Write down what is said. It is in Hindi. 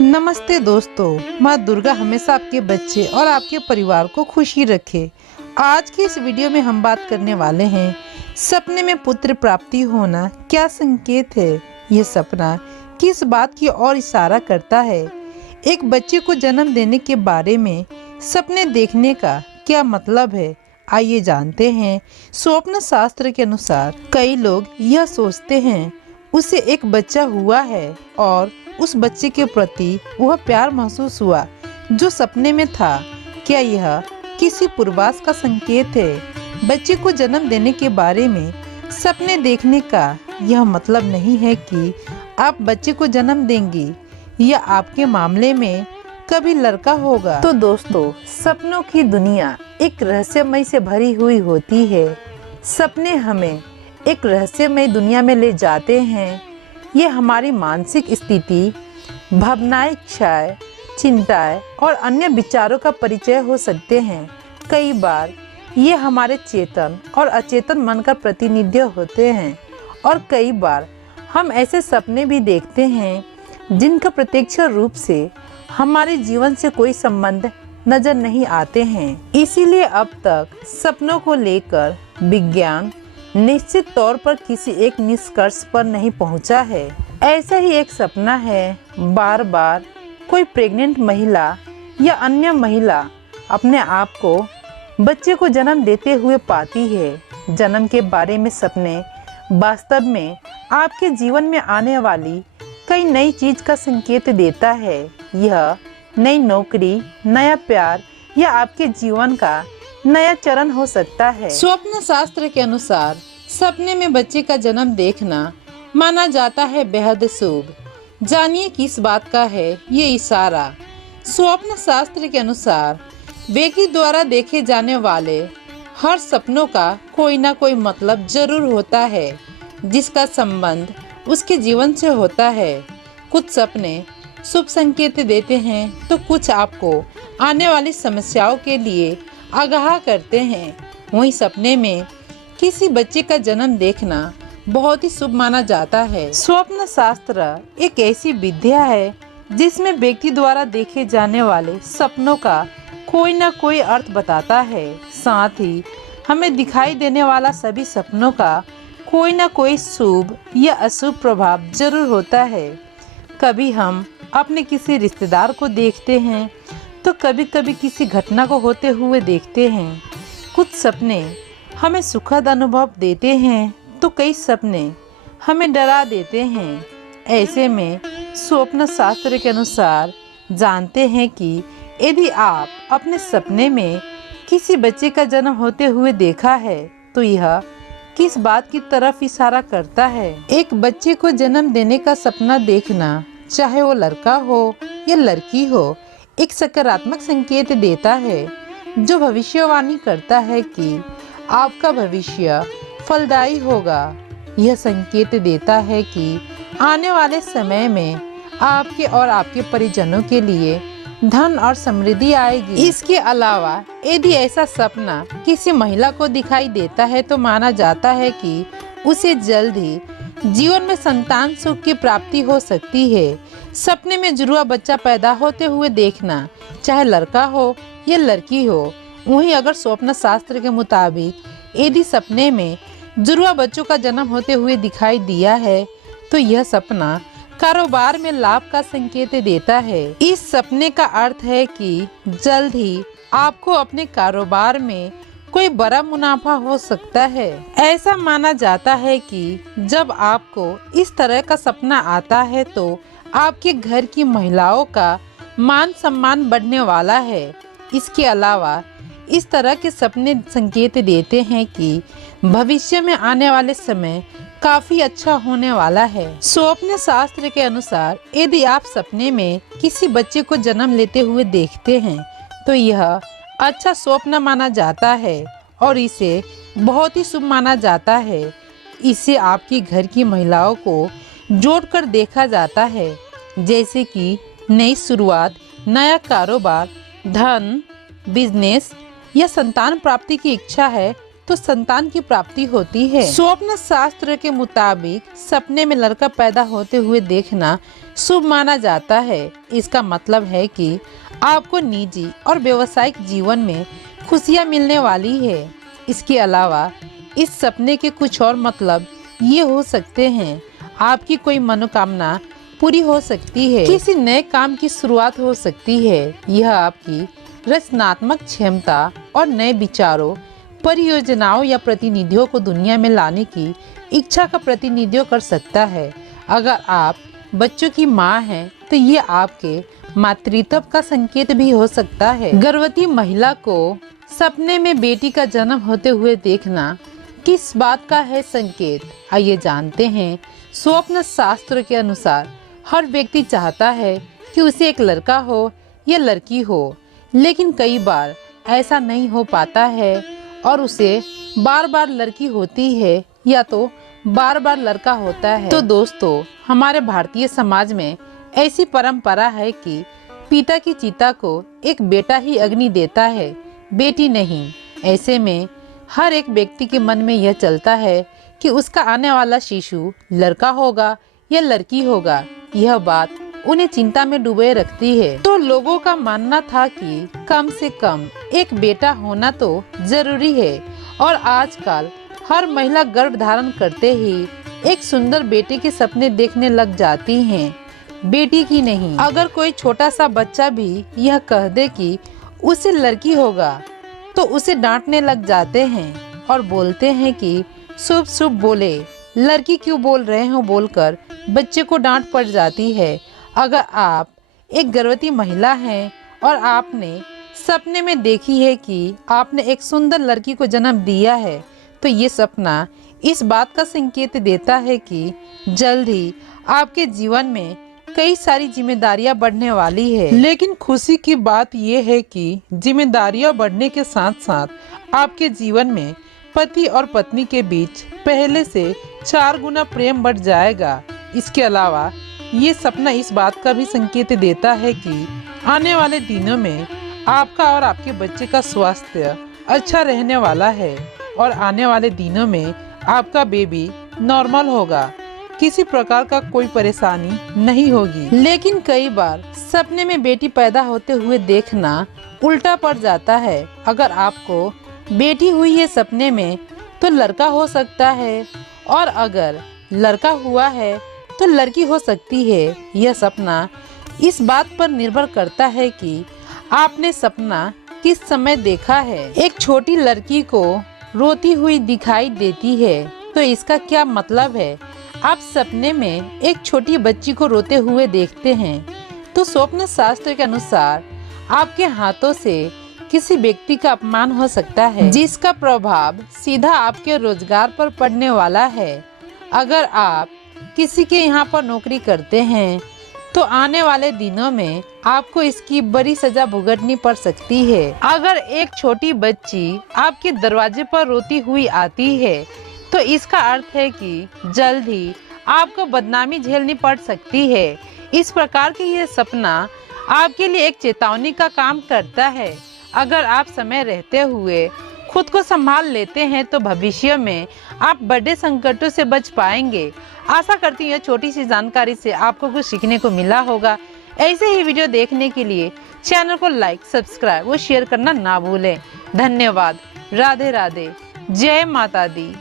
नमस्ते दोस्तों, माँ दुर्गा हमेशा आपके बच्चे और आपके परिवार को खुशी रखे। आज की इस वीडियो में हम बात करने वाले हैं सपने में पुत्र प्राप्ति होना क्या संकेत है। ये सपना किस बात की ओर इशारा करता है। एक बच्चे को जन्म देने के बारे में सपने देखने का क्या मतलब है, आइए जानते हैं। स्वप्न शास्त्र के अनुसार कई लोग यह सोचते हैं उसे एक बच्चा हुआ है और उस बच्चे के प्रति वह प्यार महसूस हुआ जो सपने में था। क्या यह किसी पूर्वास का संकेत है? बच्चे को जन्म देने के बारे में सपने देखने का यह मतलब नहीं है कि आप बच्चे को जन्म देंगी या आपके मामले में कभी लड़का होगा। तो दोस्तों, सपनों की दुनिया एक रहस्यमय से भरी हुई होती है। सपने हमें एक रहस्यमय दुनिया में ले जाते हैं। ये हमारी मानसिक स्थिति, भावनाएं, इच्छाएं, चिंताएं और अन्य विचारों का परिचय हो सकते हैं। कई बार ये हमारे चेतन और अचेतन मन का प्रतिनिधित्व होते हैं और कई बार हम ऐसे सपने भी देखते हैं जिनका प्रत्यक्ष रूप से हमारे जीवन से कोई संबंध नजर नहीं आते हैं। इसीलिए अब तक सपनों को लेकर विज्ञान निश्चित तौर पर किसी एक निष्कर्ष पर नहीं पहुंचा है। ऐसा ही एक सपना है, बार बार कोई प्रेग्नेंट महिला या अन्य महिला अपने आप को बच्चे को जन्म देते हुए पाती है। जन्म के बारे में सपने वास्तव में आपके जीवन में आने वाली कई नई चीज का संकेत देता है। यह नई नौकरी, नया प्यार या आपके जीवन का नया चरण हो सकता है। स्वप्न शास्त्र के अनुसार सपने में बच्चे का जन्म देखना माना जाता है बेहद शुभ। जानिए किस बात का है ये इशारा। स्वप्न शास्त्र के अनुसार व्यक्ति द्वारा देखे जाने वाले हर सपनों का कोई ना कोई मतलब जरूर होता है जिसका संबंध उसके जीवन से होता है। कुछ सपने शुभ संकेत देते हैं तो कुछ आपको आने वाली समस्याओं के लिए आगाह करते हैं। वहीं सपने में किसी बच्चे का जन्म देखना बहुत ही शुभ माना जाता है। स्वप्न शास्त्र एक ऐसी विद्या है जिसमें व्यक्ति द्वारा देखे जाने वाले सपनों का कोई ना कोई अर्थ बताता है। साथ ही हमें दिखाई देने वाला सभी सपनों का कोई ना कोई शुभ या अशुभ प्रभाव जरूर होता है। कभी हम अपने किसी रिश्तेदार को देखते हैं तो कभी कभी किसी घटना को होते हुए देखते हैं। कुछ सपने हमें सुखद अनुभव देते हैं तो कई सपने हमें डरा देते हैं। ऐसे में स्वप्न शास्त्र के अनुसार जानते हैं कि यदि आप अपने सपने में किसी बच्चे का जन्म होते हुए देखा है तो यह किस बात की तरफ इशारा करता है। एक बच्चे को जन्म देने का सपना देखना, चाहे वो लड़का हो या लड़की हो, एक सकारात्मक संकेत देता है जो भविष्यवाणी करता है कि आपका भविष्य फलदायी होगा। यह संकेत देता है कि आने वाले समय में आपके और आपके परिजनों के लिए धन और समृद्धि आएगी। इसके अलावा यदि ऐसा सपना किसी महिला को दिखाई देता है तो माना जाता है कि उसे जल्द ही जीवन में संतान सुख की प्राप्ति हो सकती है। सपने में जुड़वा बच्चा पैदा होते हुए देखना, चाहे लड़का हो या लड़की हो। वहीं अगर स्वप्न शास्त्र के मुताबिक यदि सपने में जुड़वा बच्चों का जन्म होते हुए दिखाई दिया है तो यह सपना कारोबार में लाभ का संकेत देता है। इस सपने का अर्थ है कि जल्द ही आपको अपने कारोबार में कोई बड़ा मुनाफा हो सकता है। ऐसा माना जाता है कि जब आपको इस तरह का सपना आता है तो आपके घर की महिलाओं का मान सम्मान बढ़ने वाला है। इसके अलावा इस तरह के सपने संकेत देते हैं कि भविष्य में आने वाले समय काफी अच्छा होने वाला है। स्वप्न शास्त्र के अनुसार यदि आप सपने में किसी बच्चे को जन्म लेते हुए देखते हैं तो यह अच्छा स्वप्न माना जाता है और इसे बहुत ही शुभ माना जाता है। इसे आपकी घर की महिलाओं को जोड़कर देखा जाता है, जैसे कि नई शुरुआत, नया कारोबार, धन, बिजनेस या संतान प्राप्ति की इच्छा है तो संतान की प्राप्ति होती है। स्वप्न शास्त्र के मुताबिक सपने में लड़का पैदा होते हुए देखना शुभ माना जाता है। इसका मतलब है कि आपको निजी और व्यवसायिक जीवन में खुशियां मिलने वाली है। इसके अलावा इस सपने के कुछ और मतलब ये हो सकते हैं। आपकी कोई मनोकामना पूरी हो सकती है, किसी नए काम की शुरुआत हो सकती है। यह आपकी रचनात्मक क्षमता और नए विचारों, परियोजनाओं या प्रतिनिधियों को दुनिया में लाने की इच्छा का प्रतिनिधित्व कर सकता है। अगर आप बच्चों की मां हैं तो ये आपके मातृत्व का संकेत भी हो सकता है। गर्भवती महिला को सपने में बेटी का जन्म होते हुए देखना किस बात का है संकेत, आइए जानते हैं। स्वप्न शास्त्र के अनुसार हर व्यक्ति चाहता है कि उसे एक लड़का हो या लड़की हो, लेकिन कई बार ऐसा नहीं हो पाता है और उसे बार बार लड़की होती है या तो बार बार लड़का होता है। तो दोस्तों, हमारे भारतीय समाज में ऐसी परंपरा है कि पिता की चिता को एक बेटा ही अग्नि देता है, बेटी नहीं। ऐसे में हर एक व्यक्ति के मन में यह चलता है कि उसका आने वाला शिशु लड़का होगा या लड़की होगा। यह बात उन्हें चिंता में डूबे रखती है। तो लोगों का मानना था कि कम से कम एक बेटा होना तो जरूरी है और आजकल हर महिला गर्भ धारण करते ही एक सुंदर बेटे के सपने देखने लग जाती हैं, बेटी की नहीं। अगर कोई छोटा सा बच्चा भी यह कह दे कि उसे लड़की होगा तो उसे डांटने लग जाते हैं और बोलते हैं कि शुभ शुभ बोले, लड़की क्यों बोल रहे हो बोलकर बच्चे को डांट पड़ जाती है। अगर आप एक गर्भवती महिला हैं और आपने सपने में देखी है कि आपने एक सुंदर लड़की को जन्म दिया है, तो ये सपना इस बात का संकेत देता है कि जल्द ही आपके जीवन में कई सारी जिम्मेदारियां बढ़ने वाली है। लेकिन खुशी की बात यह है कि जिम्मेदारियां बढ़ने के साथ साथ आपके जीवन में पति और पत्नी के बीच पहले से 4 गुना प्रेम बढ़ जाएगा। इसके अलावा ये सपना इस बात का भी संकेत देता है कि आने वाले दिनों में आपका और आपके बच्चे का स्वास्थ्य अच्छा रहने वाला है और आने वाले दिनों में आपका बेबी नॉर्मल होगा, किसी प्रकार का कोई परेशानी नहीं होगी। लेकिन कई बार सपने में बेटी पैदा होते हुए देखना उल्टा पड़ जाता है। अगर आपको बेटी हुई है सपने में तो लड़का हो सकता है और अगर लड़का हुआ है तो लड़की हो सकती है। यह सपना इस बात पर निर्भर करता है कि आपने सपना किस समय देखा है। एक छोटी लड़की को रोती हुई दिखाई देती है तो इसका क्या मतलब है? आप सपने में एक छोटी बच्ची को रोते हुए देखते हैं तो स्वप्न शास्त्र के अनुसार आपके हाथों से किसी व्यक्ति का अपमान हो सकता है, जिसका प्रभाव सीधा आपके रोजगार पर पड़ने वाला है। अगर आप किसी के यहाँ पर नौकरी करते हैं तो आने वाले दिनों में आपको इसकी बड़ी सजा भुगतनी पड़ सकती है। अगर एक छोटी बच्ची आपके दरवाजे पर रोती हुई आती है तो इसका अर्थ है कि जल्द ही आपको बदनामी झेलनी पड़ सकती है। इस प्रकार की यह सपना आपके लिए एक चेतावनी का काम करता है। अगर आप समय रहते हुए खुद को संभाल लेते हैं तो भविष्य में आप बड़े संकटों से बच पाएंगे। आशा करती हूँ यह छोटी सी जानकारी से आपको कुछ सीखने को मिला होगा। ऐसे ही वीडियो देखने के लिए चैनल को लाइक, सब्सक्राइब और शेयर करना ना भूलें। धन्यवाद। राधे राधे। जय माता दी।